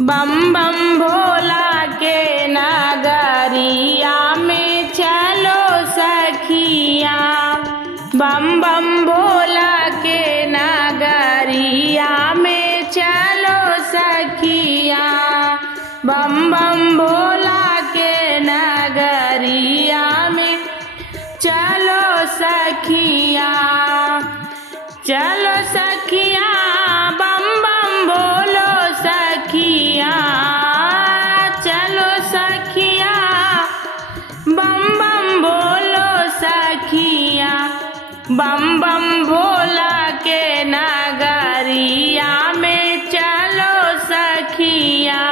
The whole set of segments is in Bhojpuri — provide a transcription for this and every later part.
बम बम भोला के नगरिया में चलो सखिया। बम बम भोला के नगरिया में चलो सखिया। बम बम भोला के नगरिया में चलो सखिया। चलो सखिया बम बम बोलो सखिया। चलो सखिया बम बम बोलो सखिया। बम बम भोला के नगरिया में चलो सखिया।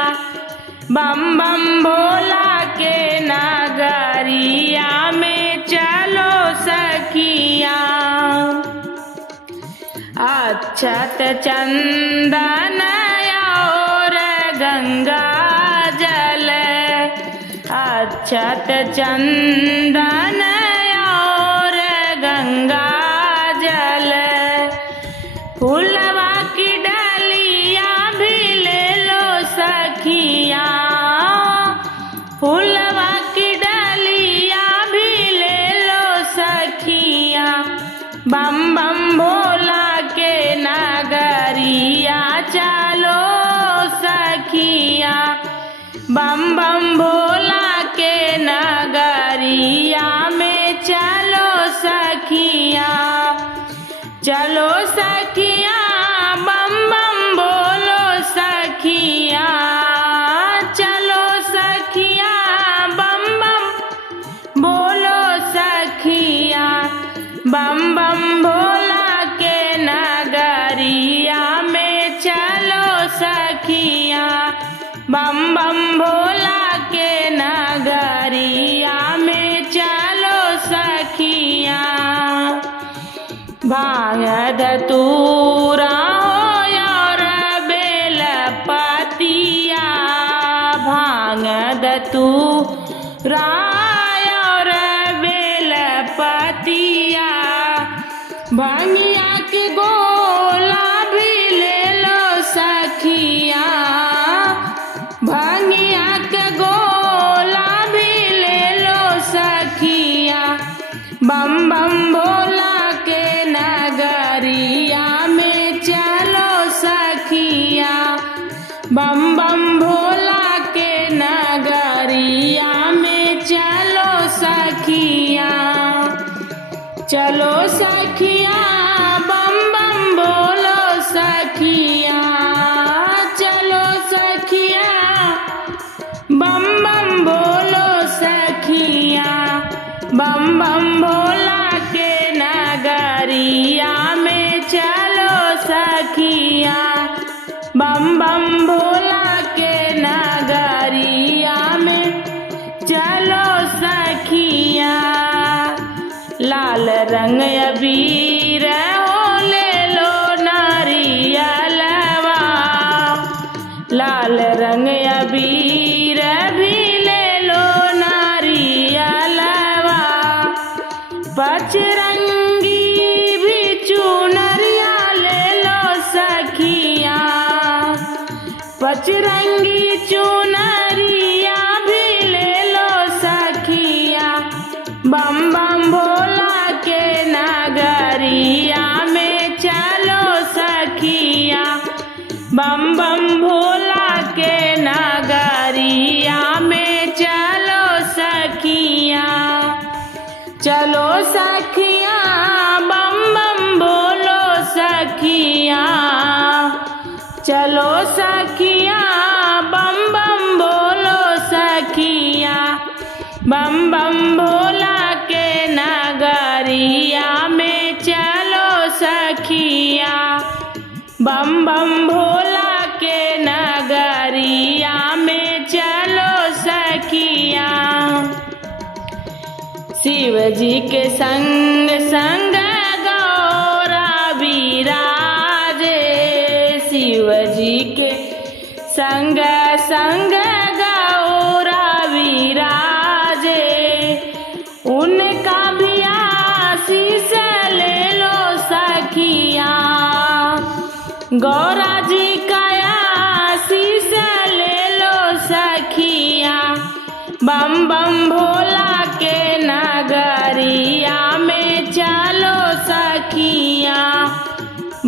बम बम भोला के नगरिया में चलो सखिया। अक्षत चंदन और गंगा जल। अक्षत चंदन और गंगा जल। फूलवा की डालियाँ भी ले लो सखिया। फूलवा की डालियाँ भी ले लो सखिया। बम बम भोला के नगरिया चलो सखिया। बम बम भोला के नगरिया में चलो सखिया। चलो सखिया बम बम बोलो सखिया। चलो सखिया बम बम बोलो सखिया। बम बम भोला के नगरिया में चलो सखिया। बम बम भोला के नगरिया में चलो सखिया। भांग धतूरा और बेल पतिया। भांग धतूरा और बेल पतिया। भांगिया के गोला भी ले लो सखिया। भांगिया के गोला भी ले लो सखिया। बम बम भोला के नगरिया में चलो सखिया। बम बम भोला के नगरिया में चलो सखिया। चलो सखिया बम बम बोलो सखिया। चलो सखिया बम बम बोलो सखिया। बम बम भोला के नगरिया में चलो सखिया। बम बम भोला के नगरिया में चलो सखिया। लाल रंग अबीर हो ले लो नारियलवा। लाल रंग अबीर भी ले लो नारियलवा। पचरंगी भी चुनरिया ले लो सखिया। पचरंगी चुनरिया भी ले लो सखिया। बम बम भोला के नगरिया में चलो सखिया। बम बम भोला के नगरिया में चलो सखिया। चलो सखिया बम बम बोलो सखिया। चलो सखिया बम बम बोलो सखिया। बम बम भोला के नगरिया में चलो सखिया। बम बम भोला के नगरिया में चलो सखिया। शिव जी के संग संग गौरा विराजे। शिव जी के संग संग गौरा विराजे। उनका भी आशीष ले लो सखिया। गौरा जी का आशीष ले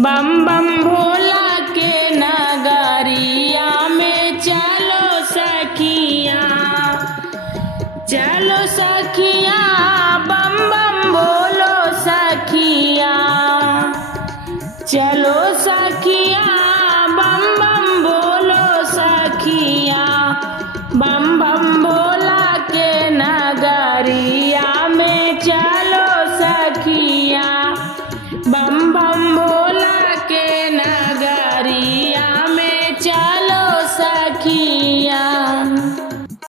बम बम भोला